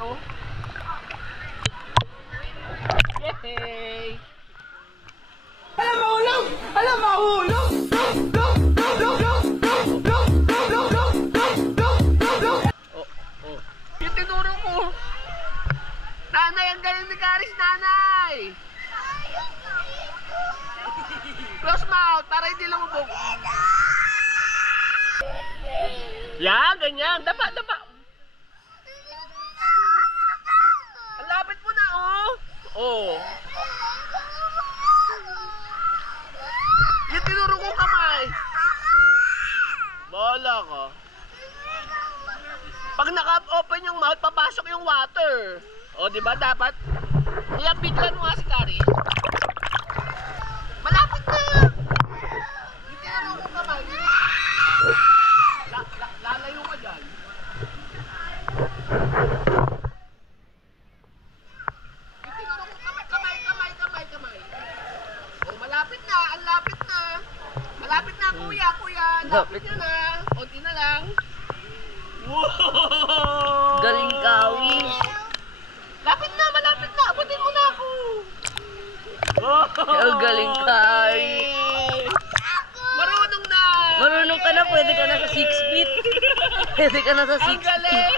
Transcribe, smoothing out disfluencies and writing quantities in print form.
oh. Yay! Alam, mahulog! Alam, mahulog! Yung tinuro ko. Nanay, ang galing ni Karis, nanay! Close mouth, para hindi lumubog. Yan, ganyan. Dapa. Ang lapit mo na, oh. Oh. Yung tinuro kong kamay. Bola ko. Pag naka-open yung mouth, papasok yung water. O, di ba dapat? Kaya biglan mo nga si Kari. Malapit na! Yung tinuro kong kamay. Lalayo ka dyan. Yung tinuro kong kamay. O, malapit na, ang lapit na. Malapit na, kuya. Lapit nyo na. Kunti na lang. Wow! Galing kawi. Malapit na. Abutin mo na ako. Oh, galing kawi. Marunong na. Marunong ka na, pwede ka na sa 6 feet. Pwede ka na sa 6 Ang feet. galing.